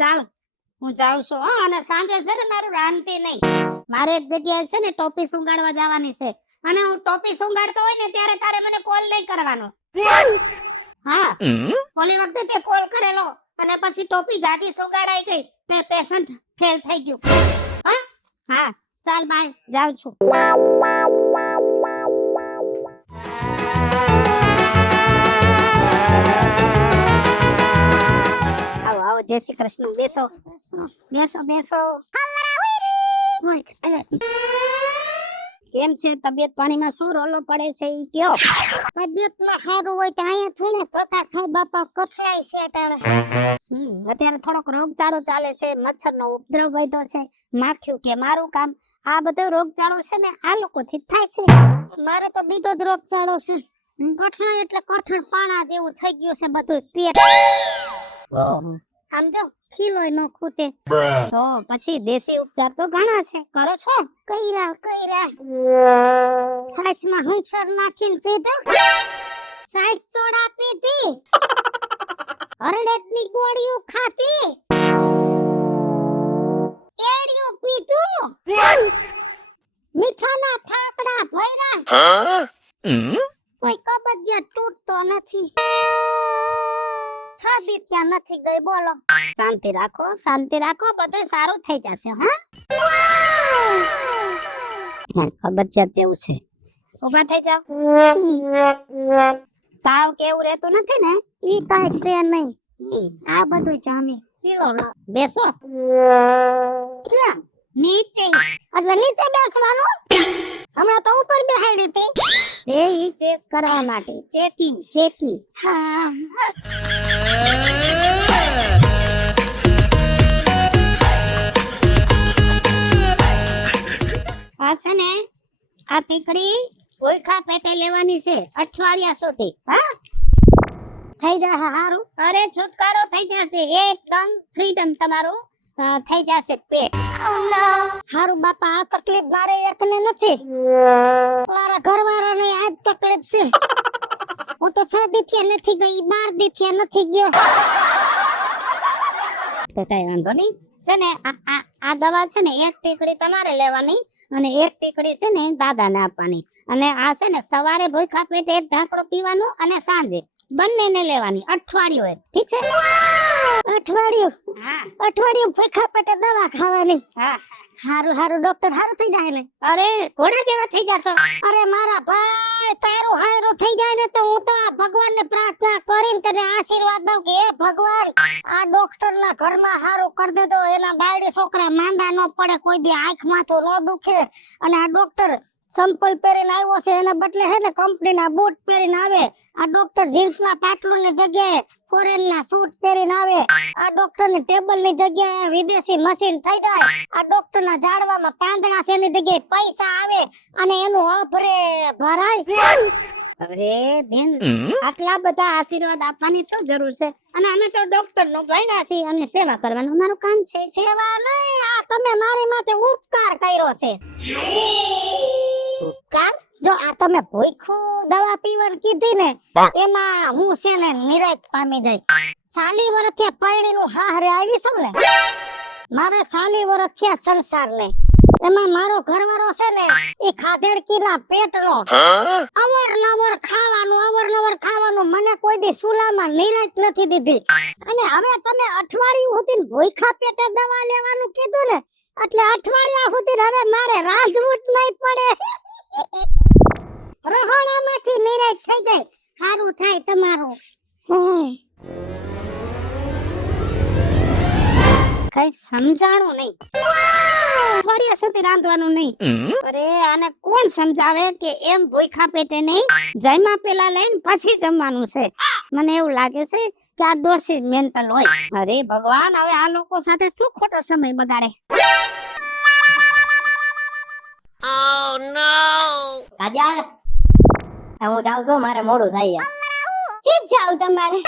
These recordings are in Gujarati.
ચાલ હું જાઉં છું હો. અને સાંજે છે ને મારું રાંધતી નહીં. મારે એક જગ્યાએ છે ને ટોપી સુંગાડવા જવાની છે. અને હું ટોપી સુંગાડતો હોય ને ત્યારે તારે મને કોલ નહીં કરવાનો. હા, ઓલી વખતે તે કોલ કરેલો અને પછી ટોપી જાજી સુંગાડાઈ ગઈ તે પેશન્ટ ફેલ થઈ ગયું. હા હા, ચાલ બાય, જાઉં છું. આવો આવો, જય શ્રી કૃષ્ણ. બેસો બેસો બેસો. કેમ છે તબિયત પાણીમાં શું રોલો પડે છે ઈ કયો? તબિયતમાં સારું હોય તો અહીંયા થોડે પતા ખાઈ બાપા કઠલાય છે અટાણે. અત્યારે થોડોક રોગચાળો ચાલે છે, મચ્છરનો ઉપદ્રવ વધ્યો છે, માખ્યું કે મારું કામ. આ બધો રોગચાળો છે ને આ લોકોથી થાય છે. મારે તો બીજો જ રોગચાળો છે. કઠલાય એટલે કઠણ પાણા જેવું થઈ ગયું છે બધું પેટ. આમ જો ખીલોય ન ખૂટે. તો પછી દેશી ઉપચાર તો ઘણા છે, કરો છો? કઈરા સાઈસમાં હંસર નાખીને પીધો, સાઈસ સોડા પીધી, હરડેટની ગોળીઓ ખાધી, એડિયું પીધું, મીઠાના થાપડા ભર્યા, કોઈ કબજિયાત તૂટતો નથી. છાદી ત્યાં નથી ગઈ. બોલો, શાંતિ રાખો, શાંતિ રાખો, બધું સારું થઈ જશે. હા, કબજિયાત જેવું છે. ઉભા થઈ જાવ. તાવ કેવું રહેતું નથી ને? ઈ કાંઈ છે નહીં. આ બધું જામી બેસો. ક્યાં? નીચે. એટલે નીચે બેસવાનું? હમણાં તો ઉપર બેહાડી હતી. ઈ ચેક કરવા માટે. ચેકિંગ. હા. આ છે ને આ ટીકડી ઓળખા પેટે લેવાની છે અઠવાડિયા સુધી. હા, થઈ જશે હારું. અરે છુટકારો થઈ જશે, એકદમ ફ્રીડમ તમારું થઈ જશે પેટ. હારું બાપા, આ તકલીફ મારે એકને નથી, મારા ઘરવાળાને આ તકલીફ છે. હું તો 6 દીથી નથી ગઈ, 12 દીથી નથી ગયો. તો કઈ વાંધો નહીં. છે ને આ દવા છે ને એક ટીકડી તમારે લેવાની અને એક ટીકડી છે ને દાદાને આપવાની. અને આ છે ને સવારે ભૂખ્યા પેટે એક ઢાંકડો પીવાનો અને સાંજે બંનેને લેવાની. અઠવાડિયું. ઠીક છે? અઠવાડિયું? હા, અઠવાડિયું ભૂખ્યા પેટે દવા ખાવાની. હા, હારું ડોક્ટર હારું થઈ જાય ને? અરે ઘોડા જેવા થઈ જશો. અરે મારા ભાઈ, તારું હારું થઈ જાય ને તો હું તો આ ભગવાનને પ્રાર્થના કરીને તને આશીર્વાદ દઉં કે હે ભગવાન, આ ડોક્ટરના ઘરમાં હારું કરી દેજો. એના બાયડી છોકરા માંદા ન પડે, કોઈ દી આંખ માથું ન દુખે. અને આ ડોક્ટર સંપલ પહેરીને આવ્યો છે, એને બદલે હે ને કંપનીના બૂટ પહેરીને આવે. આ ડોક્ટર જીન્સના પાટલુંની જગ્યાએ ફોરેનના સૂટ પહેરીને આવે. આ ડોક્ટરની ટેબલની જગ્યાએ વિદેશી મશીન થઈ જાય. આ ડોક્ટરના ઝાડવામાં પાંદડા છે એની જગ્યાએ પૈસા આવે અને એનું અભરે ભરાય. અરે બેન, આટલા બધા આશીર્વાદ આપવાની શું જરૂર છે? અને અમે તો ડોક્ટરનો ભણ્યા છીએ અને સેવા કરવાનું અમારું કામ છે. સેવા નહીં, આ તમે મારી માથે ઉપકાર કર્યો છે. ઉપકાર? જો આ તમે ભૂખ્યું દવા પીવાની કીધી ને, એમાં હું છે ને નિરાશ પામી જાય. 40 વર્ષથી પરણીનું હારે આવી છું ને, મારે 40 વર્ષ થયા સંસારને. એમાં મારો ઘરવાળો છે ને એ ખાધેડકીના પેટનો અવરનવર ખાવાનું મને કોઈ દી સુલામાં નિરાશ નથી દીધી. અને હવે તમે અઠવાડિયું સુધી ભૂખ્યા પેટે દવા લેવાનું કીધું ને, એટલે અઠવાડિયા સુધી હવે મારે રાંધવું જ નહીં પડે. રહોડામાંથી નિરાશ થઈ ગઈ. સારું થાય તમારું. કઈ સમજાણું નહીં, અઠવાડિયા સુધી રાંધવાનું નહીં. અરે આને કોણ સમજાવે કે એમ ભૂખ્યા પેટે નહીં, જમ્યા પેલા લઈને પછી જમવાનું છે. મને એવું લાગે છે કે આ ડોસી મેન્ટલ હોય. અરે ભગવાન, હવે આ લોકો સાથે શું ખોટો સમય બગાડે. Oh no! કાજલ, હું જાઉં છું, મારે મોડું થાય છે. ઠીક જાવ તમારે.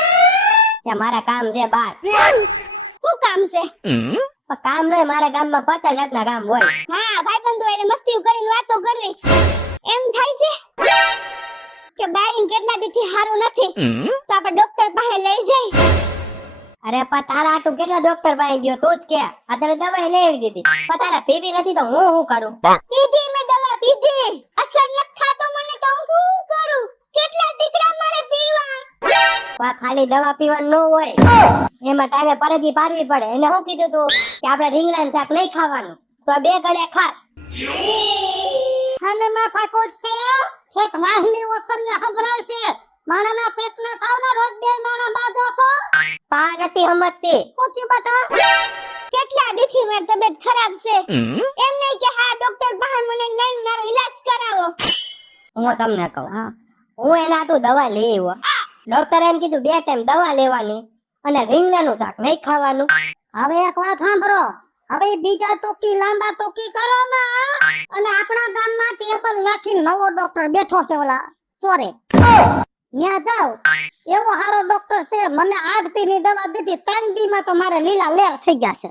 મારા કામ છે બાર. શું કામ છે? કામ નહીં, મારા ગામમાં 50 જાતના કામ હોય. હા, ભાઈબંધો એને મસ્તી કરીને વાતો કરવી. એમ થાય છે કે બાઈન કેટલા દીથી હારું નથી તો આપણે ડોક્ટર પાસે લઈ જઈ અરે પણ તારા આટું કેટલા ડોક્ટર પાસે ગયો તું જ કે આ તને દવાઈ લેવી દીધી પણ તારા પીવી નથી તો હું શું કરું? પીધી મેં દવા પીધી, અસર ન થાતો મને તો હું શું કરું? કેટલા ટીકડા મારે પીવા? પણ ખાલી દવા પીવાનું ન હોય, એમાં ટાઈમે પરજી પાડવી પડે. એને શું કીધું તું કે આપણે રીંગણાનું શાક નહીં ખાવાનું, તો 2 ગળે ખાસ. અને માથા કોટ છે ઠેઠ વાહલી ઓસરિયા હંભરાય છે. માણાના પેટના થાવના રોજ 2 માણા બાજો છો. પા નથી સમજતી. ઊંચી બટા કેટલા દીથી મારી તબિયત ખરાબ છે, એમ નહીં કે હા ડોક્ટર પાસે મને લઈને મારો ઈલાજ કરાવો. હું તમને કહું, હું એના આટલું દવા લઈ આવ્યો. ડોક્ટરે એમ કીધું 2 ટાઈમ દવા લેવાની અને રીંગણાનું શાક નહીં ખાવાનું. હવે એક વાત સાંભળો, હવે બીજા ટોકી લાંબા ટોકી કરો માં, અને આપણા ગામમાં ટેબલ નાખી નવો ડોક્ટર બેઠો છે ઓલા સોરે. ન્યા જાવ, એવો હારો ડોક્ટર છે, મને 8 દી ની દવા દીધી, 3 દી માં તો મારે લીલા લેર થઈ ગયા છે.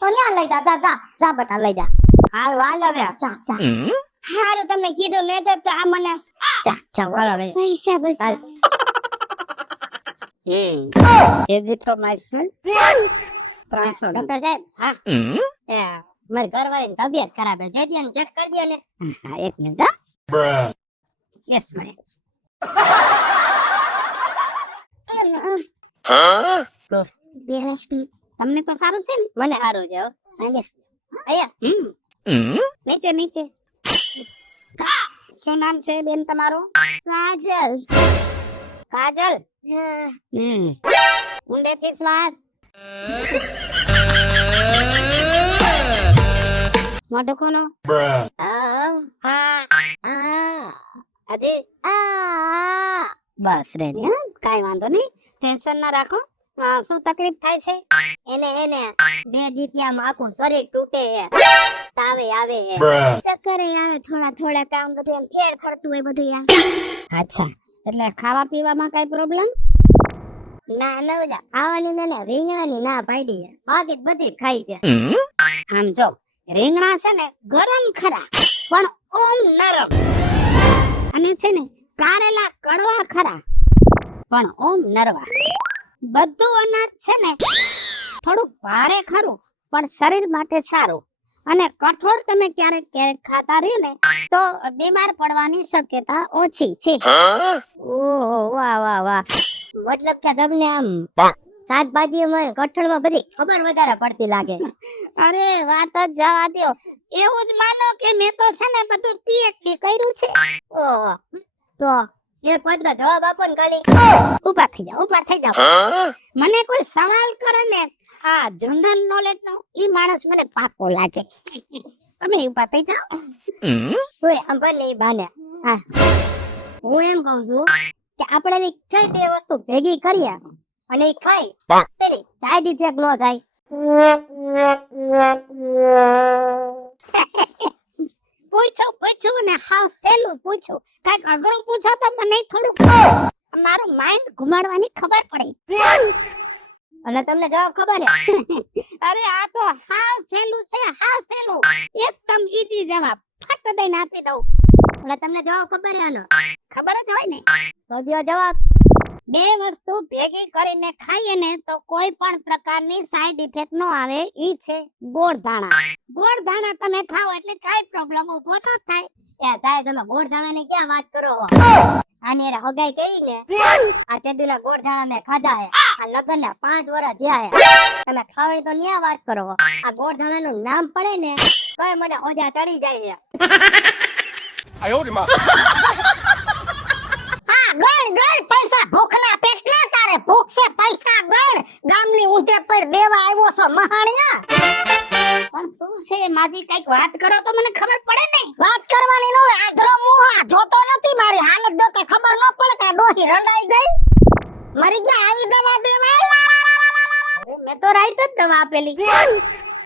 તો ન્યા લઈ જા, જા જા જા બટા લઈ જા. હાલ વાલ હવે જા જા હારું તમને કીધું ને તો આ મને જા જા વાલ હવે પૈસા બસ. હાલ. એઝિથ્રોમાઇસિન 300. ડોક્ટર સાહેબ, હા એ મારી ઘરવાળીની તબિયત ખરાબ છે, જે દિન ચેક કરી દો ને. હા, 1 મિનિટ હા. યસ મને Huh? તમને તો સારું છે ને? મને સારું છે હો. હા, બેસ. અહીંયા નીચે નીચે. શું નામ છે બેન તમારું? કાજલ. કાજલ ઊંડેથી શ્વાસ. મોઢું ખોલો. હજી બસ રેડી. હા, કાઈ વાંધો નહીં, ટેન્શન ના રાખો. શું તકલીફ થાય છે? એને 2 દીપિયામાં આખું શરીર તૂટે હે, તાવે આવે હે, ચક્કરે આવે, થોડા કામ બધું એમ ફેર ફરતું હોય બધું યાર. અચ્છા, એટલે ખાવા પીવામાં કઈ પ્રોબ્લેમ? ના નવજા આવવાની મને રીંગણાની ના પાડી હે, બાકી બધી ખાઈ છે. આમ જો, રીંગણા છે ને ગરમ ખરા પણ ઓમ નરમ, અને છે ને કારેલા કડવા ખરા પણ ઓમ નરવા. બધું અનાજ છે ને થોડું ભારે ખરું પણ શરીર માટે સારું. અને કઠોળ તમે ક્યારેક ક્યારેક ખાતા રહ્યો ને તો બીમાર પડવાની શક્યતા ઓછી છે. ઓહો વાહ વાહ વાહ, મતલબ કે તમને આમ શાકભાજી માં કઠોળમાં બધી ખબર વધારે પડતી લાગે. અરે વાત જ જવા દ્યો, એવું જ માનો કે મેં તો છે ને બધું PhD કર્યું છે. ઓહો, તો એક વાત જવાબ આપો ને ખાલી. ઊભા થઈ જાઓ, ઊભા થઈ જાઓ. હા મને કોઈ સવાલ કરે ને આ જનરલ નોલેજ નો, ઈ માણસ મને પાકો લાગે. તમે ઊભા થઈ જાઓ. કોઈ અંબર નહીં બાને. હા, હું એમ કહું છું કે આપણે બી કઈ 2 વસ્તુ ભેગી કરીએ અને ઈ ખાઈ તેની સાઈડ ઇફેક્ટ ન થાય. પૂછું ને હાવ સહેલું પૂછું, કઈક અઘરું પૂછો તો મને થોડુંક મારું માઇન્ડ ઘુમાડવાની ખબર પડે. અને તમને જવાબ ખબર હે? અરે આ તો હાવ સહેલું છે, હાવ સહેલું, એકદમ ઈઝી જવાબ, ફટ દઈને આપી દઉં. અને તમને જવાબ ખબર હે? આનો ખબર જ હોય ને. તો દ્યો જવાબ. 2 વસ્તુ ભેગી કરીને ખાઈએ ને તો કોઈ પણ પ્રકારની સાઈડ ઇફેક્ટ નો આવે, ઈ છે ગોળ ધાણા. ગોળ ધાણા તમે ખાઓ એટલે કઈ પ્રોબ્લેમ ઉભો ન થાય. એ સાહેબ તમે ગોળધાણાની ક્યાં વાત કરો છો? આની રે હગાઈ કરી ને, આ તેદુના ગોળધાણા મેં ખાધા હે, આ લગનના 5 વર્ષ થયા હે. તમે ખાવાની તો ન્યા વાત કરો છો, આ ગોળધાણાનું નામ પડે ને તોય મને ઓજા ચડી જાય છે. 哎呦我的妈！ હા, ગળ ગળ પૈસા, ભૂખના પેટના તારે ભૂખ છે, પૈસા ગળ. ગામની ઊંધે પર દેવા આવ્યો છો મહાણિયા. પણ શું છે માજી, કઈક વાત કરો તો મને ખબર પડે ને. વાત કરવાની ન હોય, આધરો મુહા જોતો નથી, મારી હાલત જોતે ખબર ન પડે કે ડોહી રંડાઈ ગઈ, મરી ગયા, આવી દવા દેવાય. અરે મેં તો રાઈટ જ દવા આપેલી.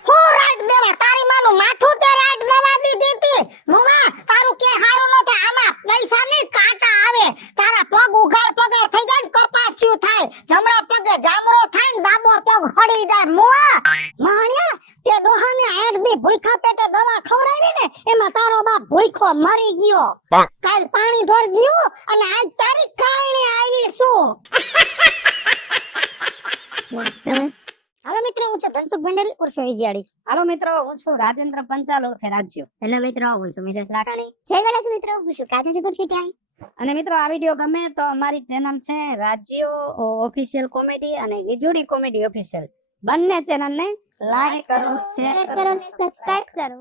હું રાઈટ દેવા, તારી માનું માથું તે રાઈટ દવા દીધી હતી. મુવા તારું કે હારું ન થાય, આમાં પૈસા નહીં કાંટા આવે. તારા પગ ઉઘાડ પગે થઈ જાય ને કપાસ્યું થાય, જમણા પગે જામરો થાય ને ડાબો પગ હળી જાય. મુવા મહાણિયા, તે ડોહાને 8 દી ભૂખા પેટે દવા ખવડાવી ને એમાં તારો બાપ ભૂખો મરી ગયો. કાલ પાણી ઢોર ગયું અને આજ તારી કારણે આવી છું. હાલો મિત્રો, હું છું ધનસુખ ભંડેરી ઉર્ફે વિજયાડી. હાલો મિત્રો, હું છું રાજેન્દ્ર પંચાલ ઉર્ફે રાજ્યો. હેલો મિત્રો, હું છું મિસેસ રાઠાણી. જય ગણેશ મિત્રો, હું છું કાજલ ઉર્ફે ક્યાંય. અને મિત્રો, આ વિડીયો ગમે તો અમારી ચેનલ છે રાજ્યો ઓફિશિયલ કોમેડી અને વિજોડી કોમેડી ઓફિશિયલ, બંને ચેનલ ને લાઈક કરો, શેર કરો, સબસ્ક્રાઇબ કરો.